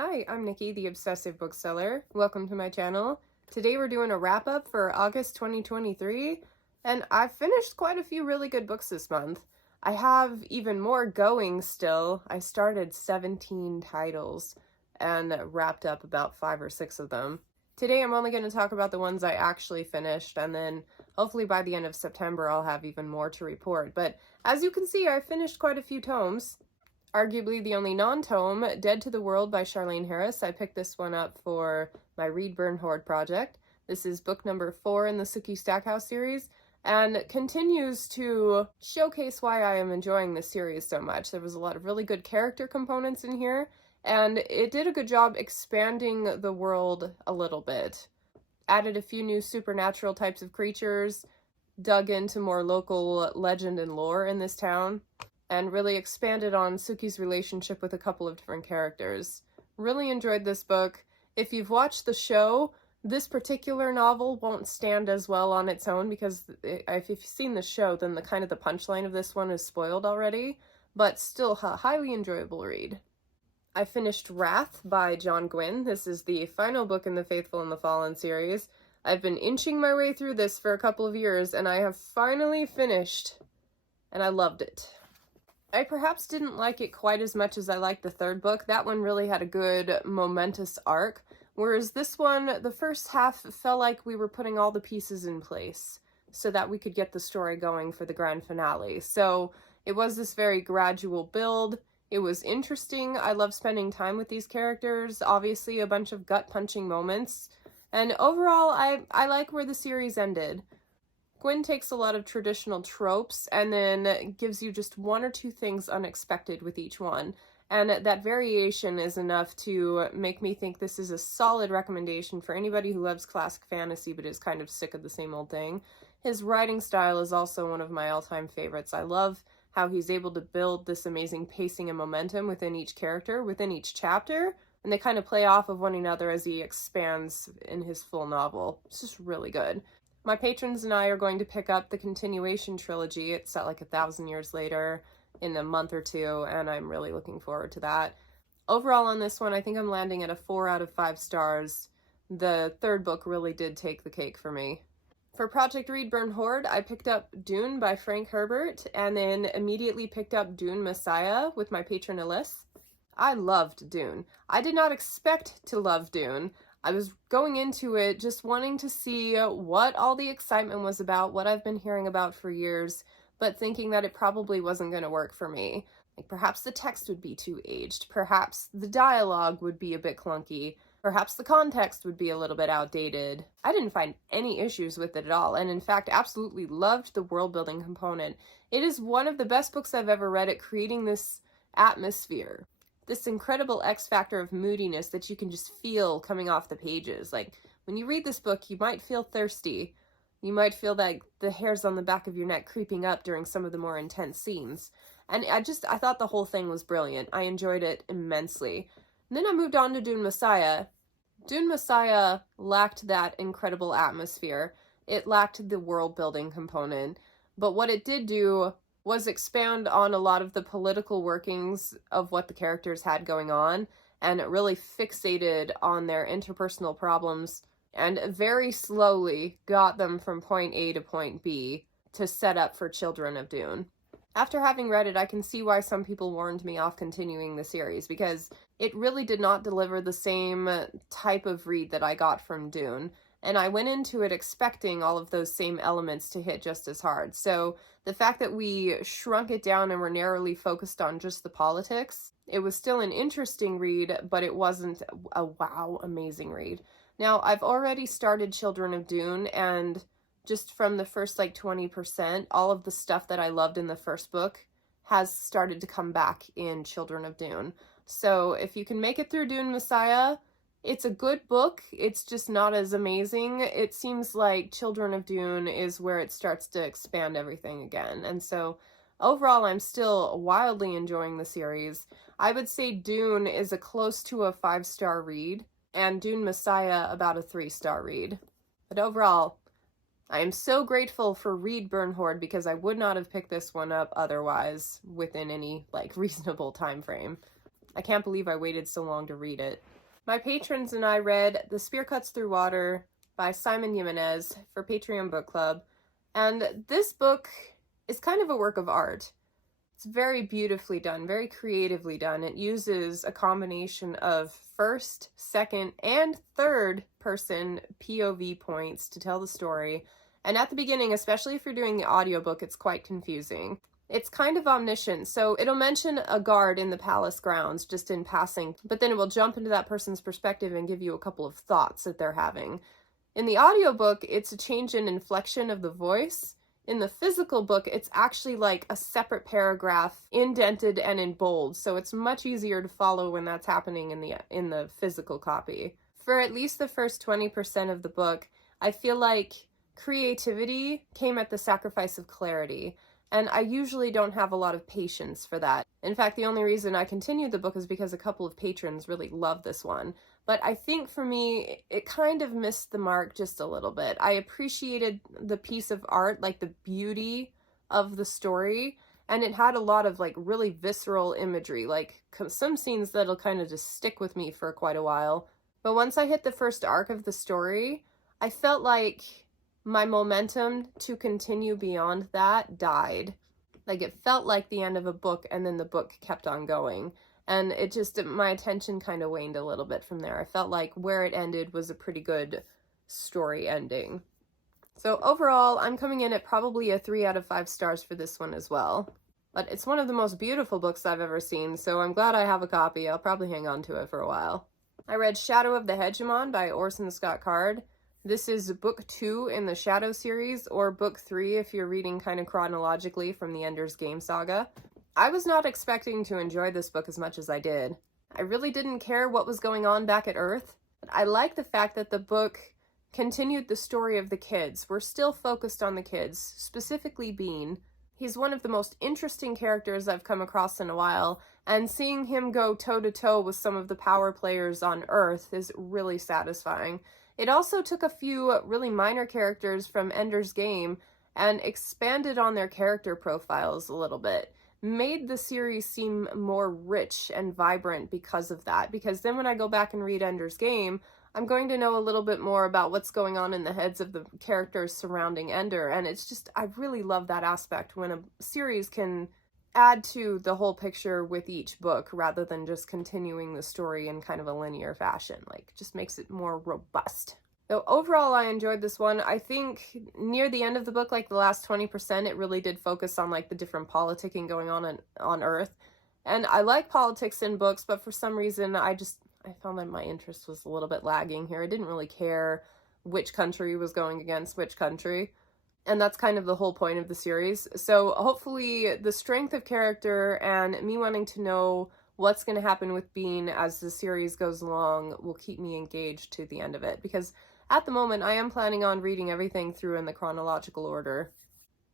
Hi, I'm Nikki, the Obsessive Bookseller. Welcome to my channel. Today we're doing a wrap-up for August 2023, and I've finished quite a few really good books this month. I have even more going still. I started 17 titles and wrapped up about 5 or 6 of them. Today I'm only going to talk about the ones I actually finished, and then hopefully by the end of September I'll have even more to report. But as you can see, I finished quite a few tomes. Arguably the only non-tome, Dead to the World by Charlaine Harris. I picked this one up for my Read Burn Hoard project. This is book number 4 in the Sookie Stackhouse series, and continues to showcase why I am enjoying this series so much. There was a lot of really good character components in here, and it did a good job expanding the world a little bit. Added a few new supernatural types of creatures, dug into more local legend and lore in this town, and really expanded on Sookie's relationship with a couple of different characters. Really enjoyed this book. If you've watched the show, this particular novel won't stand as well on its own because if you've seen the show, then the punchline of this one is spoiled already, but still a highly enjoyable read. I finished Wrath by John Gwynne. This is the final book in the Faithful and the Fallen series. I've been inching my way through this for a couple of years, and I have finally finished, and I loved it. I perhaps didn't like it quite as much as I liked the third book. That one really had a good, momentous arc, whereas this one, the first half felt like we were putting all the pieces in place so that we could get the story going for the grand finale. So it was this very gradual build. It was interesting. I love spending time with these characters. Obviously, a bunch of gut-punching moments. And overall, I like where the series ended. Gwyn takes a lot of traditional tropes and then gives you just one or two things unexpected with each one. And that variation is enough to make me think this is a solid recommendation for anybody who loves classic fantasy but is kind of sick of the same old thing. His writing style is also one of my all-time favorites. I love how he's able to build this amazing pacing and momentum within each character, within each chapter, and they kind of play off of one another as he expands in his full novel. It's just really good. My patrons and I are going to pick up the continuation trilogy. It's set like 1,000 years later in a month or two, and I'm really looking forward to that. Overall on this one, I think I'm landing at a 4 out of 5 stars. The third book really did take the cake for me. For Project Read Burn Hoard, I picked up Dune by Frank Herbert, and then immediately picked up Dune Messiah with my patron Alyssa. I loved Dune. I did not expect to love Dune. I was going into it just wanting to see what all the excitement was about, what I've been hearing about for years, but thinking that it probably wasn't going to work for me. Like perhaps the text would be too aged, perhaps the dialogue would be a bit clunky, perhaps the context would be a little bit outdated. I didn't find any issues with it at all, and in fact absolutely loved the world building component. It is one of the best books I've ever read at creating this atmosphere. This incredible X factor of moodiness that you can just feel coming off the pages. Like, when you read this book, you might feel thirsty. You might feel like the hairs on the back of your neck creeping up during some of the more intense scenes. And I thought the whole thing was brilliant. I enjoyed it immensely. And then I moved on to Dune Messiah. Dune Messiah lacked that incredible atmosphere. It lacked the world building component. But what it did do was expand on a lot of the political workings of what the characters had going on, and it really fixated on their interpersonal problems and very slowly got them from point A to point B to set up for Children of Dune. After having read it, I can see why some people warned me off continuing the series, because it really did not deliver the same type of read that I got from Dune. And I went into it expecting all of those same elements to hit just as hard. So the fact that we shrunk it down and were narrowly focused on just the politics, it was still an interesting read, but it wasn't a wow, amazing read. Now, I've already started Children of Dune, and just from the first 20%, all of the stuff that I loved in the first book has started to come back in Children of Dune. So if you can make it through Dune Messiah, it's a good book, it's just not as amazing. It seems like Children of Dune is where it starts to expand everything again. And so overall, I'm still wildly enjoying the series. I would say Dune is a close to a 5-star read, and Dune Messiah about a 3-star read. But overall, I am so grateful for Read Burn Hoard because I would not have picked this one up otherwise within any reasonable time frame. I can't believe I waited so long to read it. My patrons and I read The Spear Cuts Through Water by Simon Jimenez for Patreon Book Club, and this book is kind of a work of art. It's very beautifully done, very creatively done. It uses a combination of first, second, and third person POV points to tell the story. And at the beginning, especially if you're doing the audiobook, it's quite confusing. It's kind of omniscient, so it'll mention a guard in the palace grounds just in passing, but then it will jump into that person's perspective and give you a couple of thoughts that they're having. In the audiobook, it's a change in inflection of the voice. In the physical book, it's actually like a separate paragraph, indented and in bold, so it's much easier to follow when that's happening in the physical copy. For at least the first 20% of the book, I feel like creativity came at the sacrifice of clarity, and I usually don't have a lot of patience for that. In fact, the only reason I continued the book is because a couple of patrons really love this one. But I think for me, it kind of missed the mark just a little bit. I appreciated the piece of art, like the beauty of the story, and it had a lot of like really visceral imagery, like some scenes that'll kind of just stick with me for quite a while. But once I hit the first arc of the story, I felt like my momentum to continue beyond that died. Like it felt like the end of a book, and then the book kept on going. And it just, my attention kind of waned a little bit from there. I felt like where it ended was a pretty good story ending. So overall, I'm coming in at probably a 3 out of 5 stars for this one as well. But it's one of the most beautiful books I've ever seen, so I'm glad I have a copy. I'll probably hang on to it for a while. I read Shadow of the Hegemon by Orson Scott Card. This is book 2 in the Shadow series, or book 3 if you're reading kind of chronologically from the Ender's Game saga. I was not expecting to enjoy this book as much as I did. I really didn't care what was going on back at Earth, but I like the fact that the book continued the story of the kids. We're still focused on the kids, specifically Bean. He's one of the most interesting characters I've come across in a while, and seeing him go toe-to-toe with some of the power players on Earth is really satisfying. It also took a few really minor characters from Ender's Game and expanded on their character profiles a little bit. Made the series seem more rich and vibrant because of that, because then when I go back and read Ender's Game, I'm going to know a little bit more about what's going on in the heads of the characters surrounding Ender, and it's just, I really love that aspect when a series can add to the whole picture with each book rather than just continuing the story in kind of a linear fashion. Like, just makes it more robust. So overall, I enjoyed this one. I think near the end of the book, like the last 20%, it really did focus on like the different politicking going on Earth. And I like politics in books, but for some reason, I found that my interest was a little bit lagging here. I didn't really care which country was going against which country. And that's kind of the whole point of the series. So hopefully the strength of character and me wanting to know what's going to happen with Bean as the series goes along will keep me engaged to the end of it, because at the moment I am planning on reading everything through in the chronological order.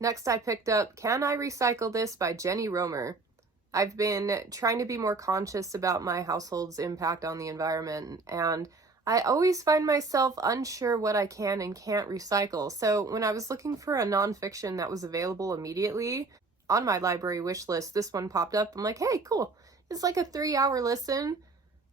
Next I picked up Can I Recycle This by Jenny Romer. I've been trying to be more conscious about my household's impact on the environment, and I always find myself unsure what I can and can't recycle. So when I was looking for a nonfiction that was available immediately on my library wish list, this one popped up. I'm like, hey, cool. It's like a 3-hour listen,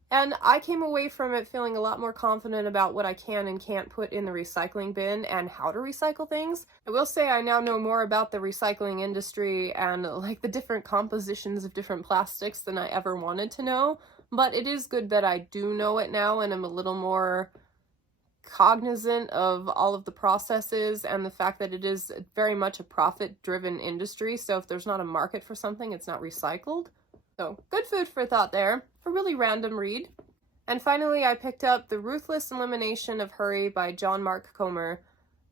and I came away from it feeling a lot more confident about what I can and can't put in the recycling bin and how to recycle things. I will say I now know more about the recycling industry and like the different compositions of different plastics than I ever wanted to know, but it is good that I do know it now and I'm a little more cognizant of all of the processes and the fact that it is very much a profit-driven industry, so if there's not a market for something, it's not recycled. So, good food for thought there. A really random read. And finally, I picked up The Ruthless Elimination of Hurry by John Mark Comer.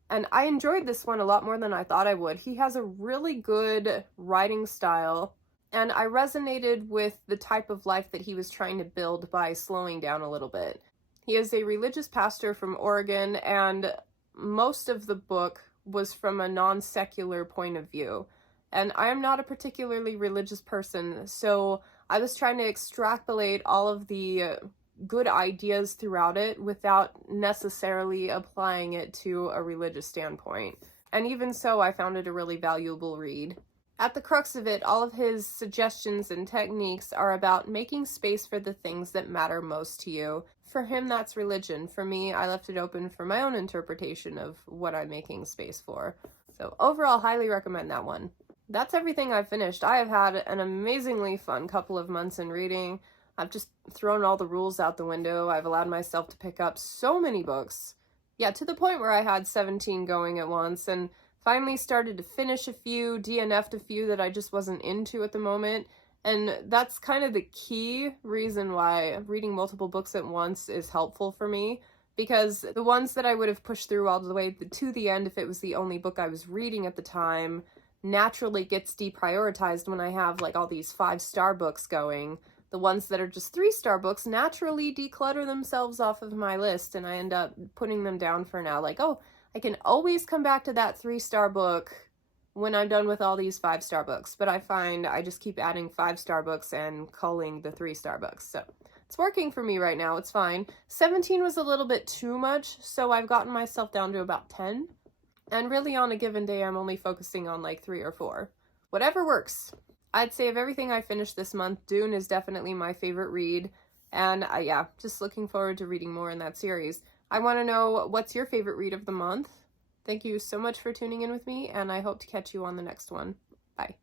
And I enjoyed this one a lot more than I thought I would. He has a really good writing style, and I resonated with the type of life that he was trying to build by slowing down a little bit. He is a religious pastor from Oregon, and most of the book was from a non-secular point of view. And I am not a particularly religious person, so I was trying to extrapolate all of the good ideas throughout it without necessarily applying it to a religious standpoint. And even so, I found it a really valuable read. At the crux of it, all of his suggestions and techniques are about making space for the things that matter most to you. For him, that's religion. For me, I left it open for my own interpretation of what I'm making space for. So overall, highly recommend that one. That's everything I've finished. I have had an amazingly fun couple of months in reading. I've just thrown all the rules out the window. I've allowed myself to pick up so many books. Yeah, to the point where I had 17 going at once, and finally started to finish a few, DNF'd a few that I just wasn't into at the moment. And that's kind of the key reason why reading multiple books at once is helpful for me, because the ones that I would have pushed through all the way to the end if it was the only book I was reading at the time naturally gets deprioritized when I have like all these 5-star books going. The ones that are just 3-star books naturally declutter themselves off of my list, and I end up putting them down for now. Like, oh, I can always come back to that 3-star book when I'm done with all these 5-star books, but I find I just keep adding 5-star books and culling the 3-star books. So it's working for me right now. It's fine. 17 was a little bit too much, so I've gotten myself down to about 10. And really on a given day, I'm only focusing on like 3 or 4. Whatever works. I'd say of everything I finished this month, Dune is definitely my favorite read. And yeah, just looking forward to reading more in that series. I want to know, what's your favorite read of the month? Thank you so much for tuning in with me, and I hope to catch you on the next one. Bye.